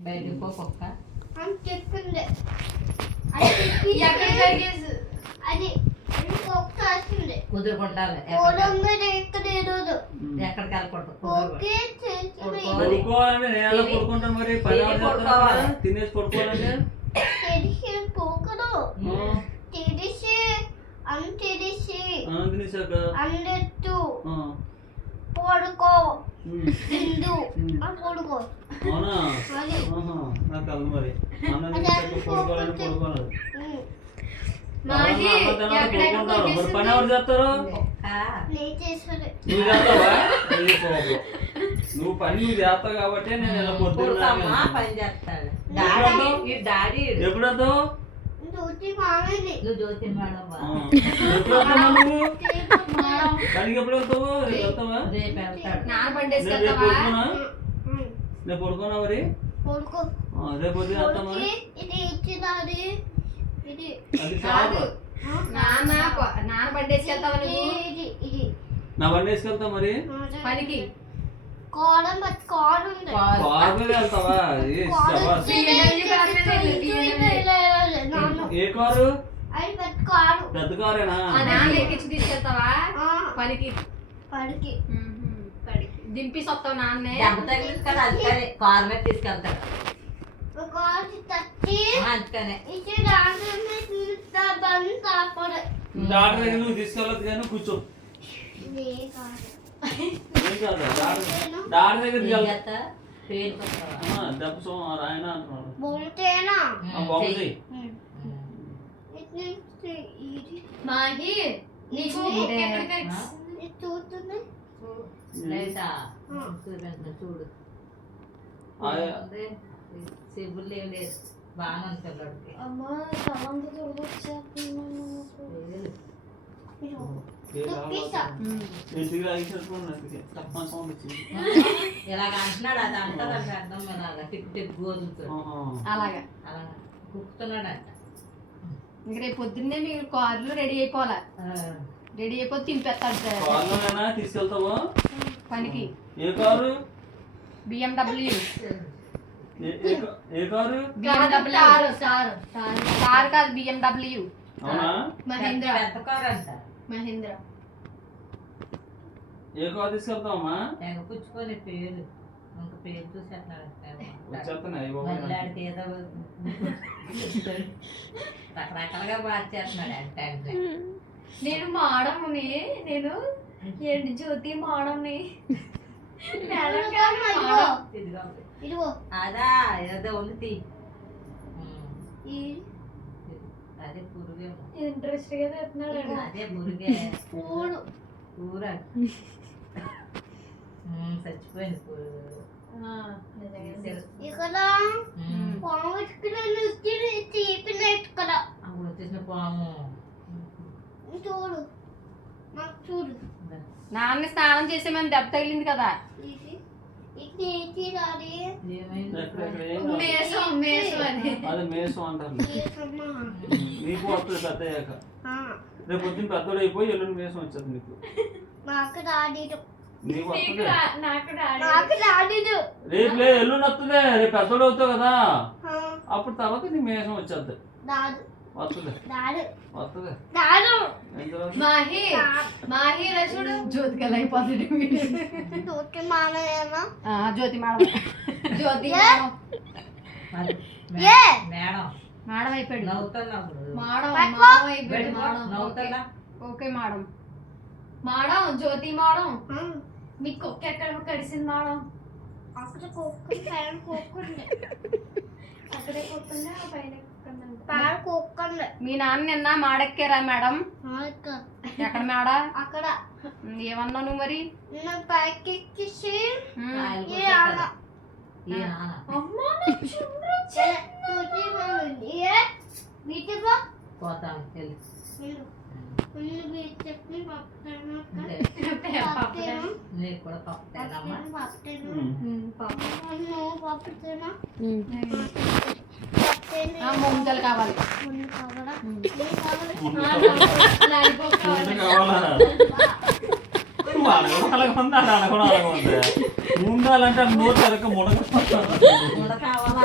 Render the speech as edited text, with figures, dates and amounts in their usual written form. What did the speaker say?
బయటికి పోక అని చెప్పింది అది ఇంకొక రాసింది కుదురుకుంటాను పొలం మీద ఎక్కడ ఈరోజు ఎక్కడికి వెళ్ళకూడదు ఓకే పడుకోవాలంటే నేను ఎలా పడుకుంటాను మరి పని ఎవరు చేస్తారు? తినేసి పడుకోవాలంటే తెలిసి పోకదు తెలిసి అని తెలిసి తినేసాక అందట్టు పడుకో తిందు అని పడుకో అవునా అది నాకు తెలదు మరి అన్నం తినేసాక పడుకోవాలంటే పడుకోవాలి పడుకుంటారు మరి పని ఎవరు చేస్తారు? నేను చేసేది నువ్వు చేస్తావా? నువ్వు పని నువ్వు చేస్తావు కాబట్టి నేను ఇలా పొద్దున్న పని చేస్తాడు డాడీ ఎప్పుడు వస్తావు? జ్యోతి మామని నువ్వు జ్యోతి మేడం ఎప్పుడు వస్తావు నువ్వు పనికి ఎప్పుడు వెళ్తావు? రేపు వెళ్తావా? రేపు వెళ్తాడు నేను రేపు పడుకోనా? రేపు పడుకోనా మరి? పడుకో రేపు పొద్దున వెళ్తాం మరి ఇది ఇచ్చినది ఇది అది చాలు నాన్న బండేసి వెళ్తావా నువ్వు ఇది ఇది నా బండి వేసుకెళ్తావు మరి పనికి కోడం కోడ ఉంది కారు మీద వెళ్తావా? ఏ శబాష్. ఏ కారు? అది పెద్ద కారు పెద్ద కారేనా? నాన్న ఎక్కించి తీసుకెళ్తావా పనికి పడికి దింపి వస్తావు నాన్నే దెబ్బ తగిలింది కదా అందుకని కారు మీద తీసుకెళ్తాడు కారు తట్టి అందుకనే ఇది దాంట్లో బంద్ కాపడు డాక్టర్ దగ్గర నువ్వు తీసుకెళ్ళదు కానీ కూర్చో. ఇదే కాదు ఏం కాదు డాక్టర్ దగ్గర తీసుకెళ్తా పేరుకొస్తావా దెబ్బ సో రాయన అంటున్నాడు. బొమ్మతేనా బొమ్మ చెయ్యి. ఇది మాహి నీకు ఇది చూస్తుంది లేదా చూడు సిబ్బులు ఏం లేదు బాగానే ఉంది పిల్లడికి అమ్మా సమంత ఇంటికి రాయించుకోండి అందుకే తప్పని సౌండ్ వచ్చింది. ఇలాగ అంటున్నాడు అది అంటారు అది అర్థం ఇలాగా టిక్ టిక్ గోధుతో అలాగా అలా కుక్కుతున్నాడంట ఇంక రేపు పొద్దున్నే మీరు కార్లు రెడీ అయిపోవాలా రెడీ అయిపోతే తింపేస్తాడు కారులోనైనా తీసుకెళ్తావా పనికి ఏ కారు? BMW ఏ కారు? కారు కాదు BMW అవునా? మహేంద్ర పెద్ద కారు అంట మహేంద్ర ఏ కారు తీసుకెళ్తావమ్మా? తెగ పుచ్చుకొని పేరు ఇంక పేరు చూసి వచ్చేస్తున్నాయి మళ్ళీ ఏదో రకరకాలుగా మార్చేస్తున్నాడు అంటే నేను మాడముని నేను ఏంటి జ్యోతి మాడముని ఇదిగో ఇదిగో అదా ఏదో ఉంది తీ ఇది అదే పురుగేమో ఇంట్రెస్ట్ గా చెప్తున్నాడు అదే పురుగే పూలు కూర చచ్చిపోయింది పురుగు ఇక్కడ పాము తీపినట్టు కదా అప్పుడు వచ్చేసిన పాము చూడు నాకు చూడు నాన్న స్నానం చేసే మనం దెబ్బ తగిలింది కదా ఇది ఇది రాది ఏమైంది అది మేసం అంటారు. నీకు వస్తుంది పెద్ద అయ్యాక రేపు పొద్దున్న పెద్దోడు అయిపోయి ఎల్లుండి మేసం వచ్చేది నీకు. నాకు రాది నీకు వస్తుంది నాకు రాదు రేపు లేదు ఎల్లుండి వస్తుంది. రేపు పెద్దోడు అవుతావు కదా అప్పుడు తర్వాత నీ మేసం వచ్చేది రాదు వస్తుంది రాదు వస్తుంది. రాదు మాహి మాహి ఇలా చూడు జ్యోతి కల అయిపోతుంది చూస్తే మానవేమో జ్యోతి మేడం జ్యోతి మేడం మేడం అయిపోయాడు నవ్వుతున్నప్పుడు మాడం పట్టుకో. మాడం అయిపోయాడు మాడం నవ్వుతున్నా ఓకే మేడం మాడం జ్యోతి మాడం మీ కుక్క ఎక్కడ కడిసింది మాడం అక్కడ కుక్క పైన కుక్కుంది అక్కడే కుక్కుందా పైన పైన కుక్కుంది మీ నాన్న నిన్న మాడెక్కారా మేడం ఎక్కడ మేడ అక్కడ ఏమన్నావు నువ్వు మరి నిన్న పైకి ఎక్కేసి కాయలు ఏ ఆన ఈ నాన్న చూసి ఏ వీటిపో పోతాను వెళ్ళి చట్నీ పప్పుతాను నీకు కూడా పప్పుతానమ్మా పప్పుతాను ముంజలు కావాలి ఉండాలంటే నోరు తెరక ముడక కూడా కావాలా